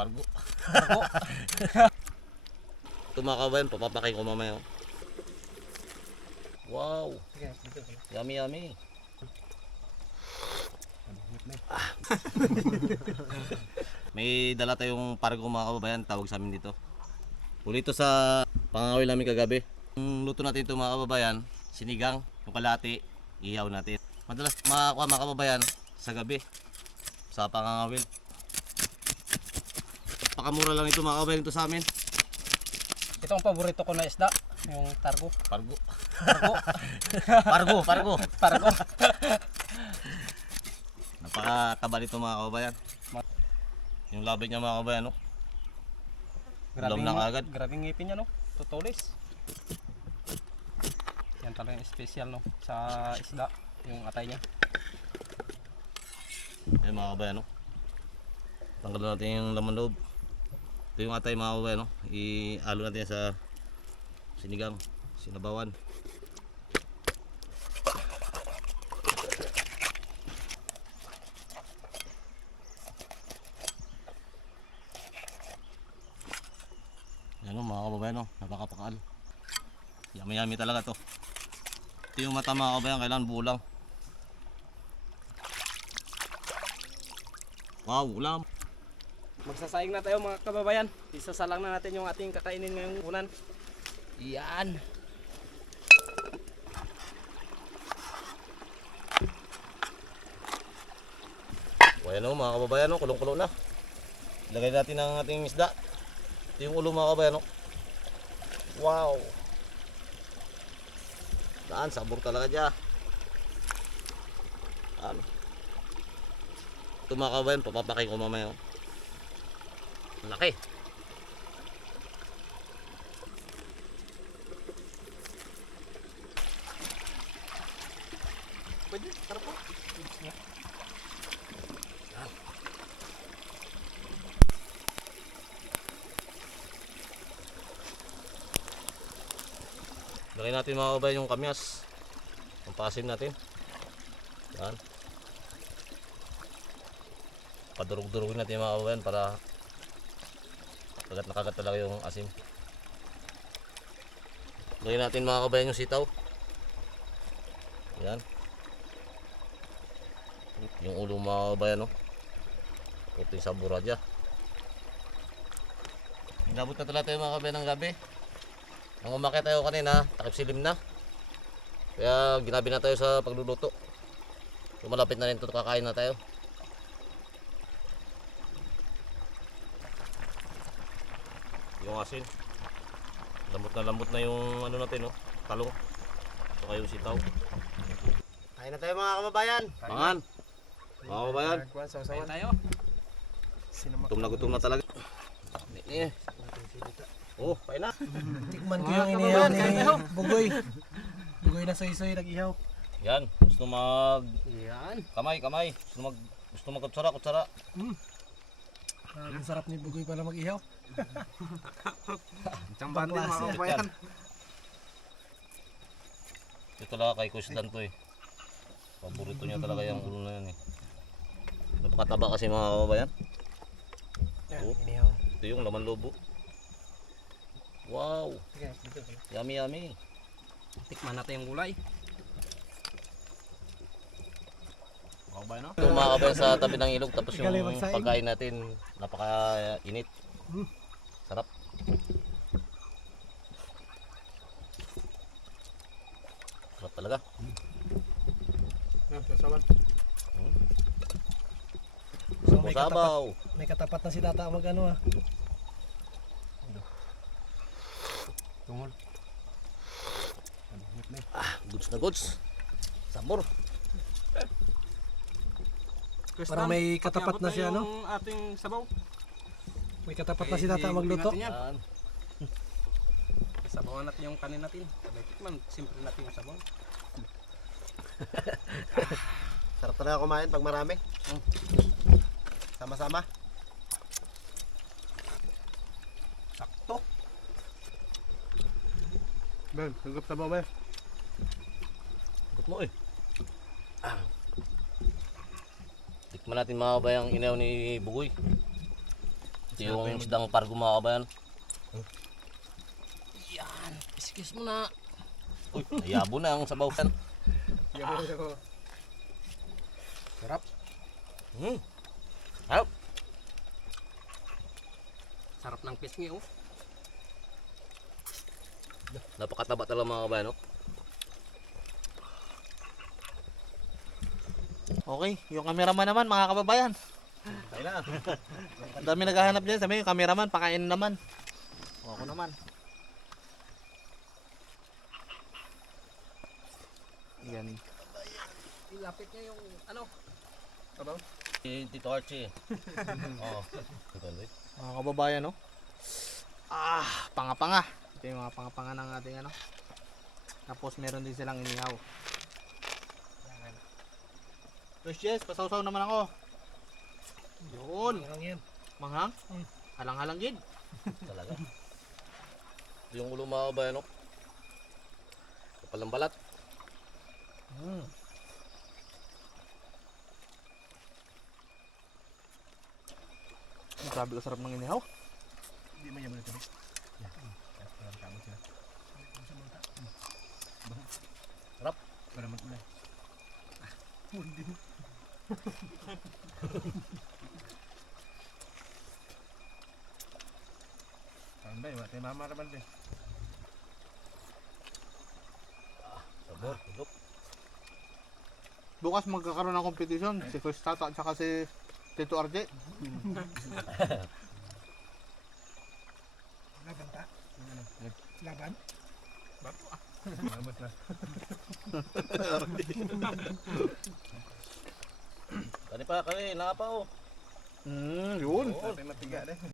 Pargo. Pargo. Ito mga kabayan, papapakain ko mamaya. Wow, yummy yummy. May dala tayong pargo mga kababayan, tawag sa amin dito. Ulito sa pangangawil namin kagabi. Ang luto natin ito mga kababayan, sinigang, yung kalati, ihaw natin. Madalas makakuha mga kababayan sa gabi sa pangangawil. Pakamura lang ito mga kababayan ito sa amin. Ito ang paborito ko na isda, yung targo. Pargo. Pargo. Pargo, pargo. Pargo. Napakataba nito mga kababayan. Yung labi niya mga kababayan, no? Ulam na kaagad. Grabing ngipin niya, no? Tutulis. Yan talaga yung special, no? Sa isda, yung atay niya. Ayun mga kababayan, no? Tanggal natin yung laman loob. Ito yung atay mga kababayan, no? I-alo natin sa sinigang, sinabawan. Yan o mga kababayan, no? napakapakal. Yummy yummy talaga to. Ito yung mata mga kababayan, kailangan bulang. Wow, ulam. Magsasayang na tayo mga kababayan. Isasalang na natin yung ating kakainin ngayong unan. Yan. O ayan o mga kababayan, no? kulong-kulo na. Ilagay natin ang ating isda. Ito yung ulo mga kababayan. No? Wow! Daan, sabor talaga dyan. Ano? Ito mga kababayan, papapakain ko mamaya. oh. Laki. Pwede, tara po. Lagay natin mga kababayan yung kamyas. Ang pasim natin. Yan. Padurog-durugin natin mga kababayan para kagat na kagat talaga yung asim. Lagay natin mga kababayan yung sitaw. Yan. Yung ulo mga kababayan no. Puting sa buradya. Inabot na talaga tayo mga kababayan ng gabi. Nang umakit tayo kanina, takip silim na. Kaya ginabi na tayo sa pagluluto. So, malapit na rin ito, kakain na tayo. Yung asin. Lambot na lambot na yung ano natin, no? Talong. Saka yung sitaw. Kain na tayo mga kababayan. Pangan! Mga kabayan, Sayan tayo. gutom na gutom na talaga. Eh. Oh, kain na. Tikman ko yung inihaw ni Bugoy. Bugoy na soy-soy nag-ihaw. Yan, gusto mag Yan. kamay, kamay. Gusto mag gusto mag kutsara, kutsara. Ang sarap ni Bugoy pala mag-ihaw. Champan din, mga kababayan. Ito talaga kay Kuya Dan to eh. Paborito niya talaga yung ulo na yan eh. Napakataba kasi mga kababayan. Oh, Inihaw. ito yung laman lobo. Wow, yummy yummy. Tikman natin yung gulay. Kababayan sa tabi ng ilog tapos yung pagkain natin napaka-init. Sarap. Sarap talaga. Yan, sasawan. So, may, katapat, may katapat na si Tata mag ano ah. Tungol. Goods na goods. Sabor. Parang may katapat na siya, no? Yung ating sabaw. May katapat na si Tata magluto. Sabawan natin yung kanin natin. Sabay tikman, simple natin yung sabaw. Sarap talaga kumain pag marami. Sama-sama. Sakto. Ben, hagap sabaw ba? Gut mo eh. Tikman natin mga kabayang inaw ni Bugoy. Ito yung isdang pargo mga kabayan. Yan. Kiss mo na. Uy, nayabo na ang sabaw. Sarap. Hmm. Sarap. Sarap ng pisngi oh. Napakataba talaga mga kabayan. No? Okay, yung cameraman naman mga kababayan. Tayo na. Ang dami naghahanap dyan. Sabi yung cameraman, pakain naman. O, ako naman. Yan. Ilapit niya yung ano. Si Tito Archie. Oo. Mga kababayan, no? Ah, panga-panga. Ito yung mga panga-panga ng ating ano. Tapos meron din silang inihaw. Yes, yes, pasawsaw naman ako. Yun. Manghang? Halang-halang gid. Talaga. Ito yung ulo mga kabayan. No? Kapal ng balat. Mm. Grabe ka sarap ng inihaw. Sarap. Sabor. Tulog. Bukas magkakaroon ng competition. Si Chris Tata at saka si Tito RJ. Kani pa, kani, nakapaw. Mm, yun. Oo.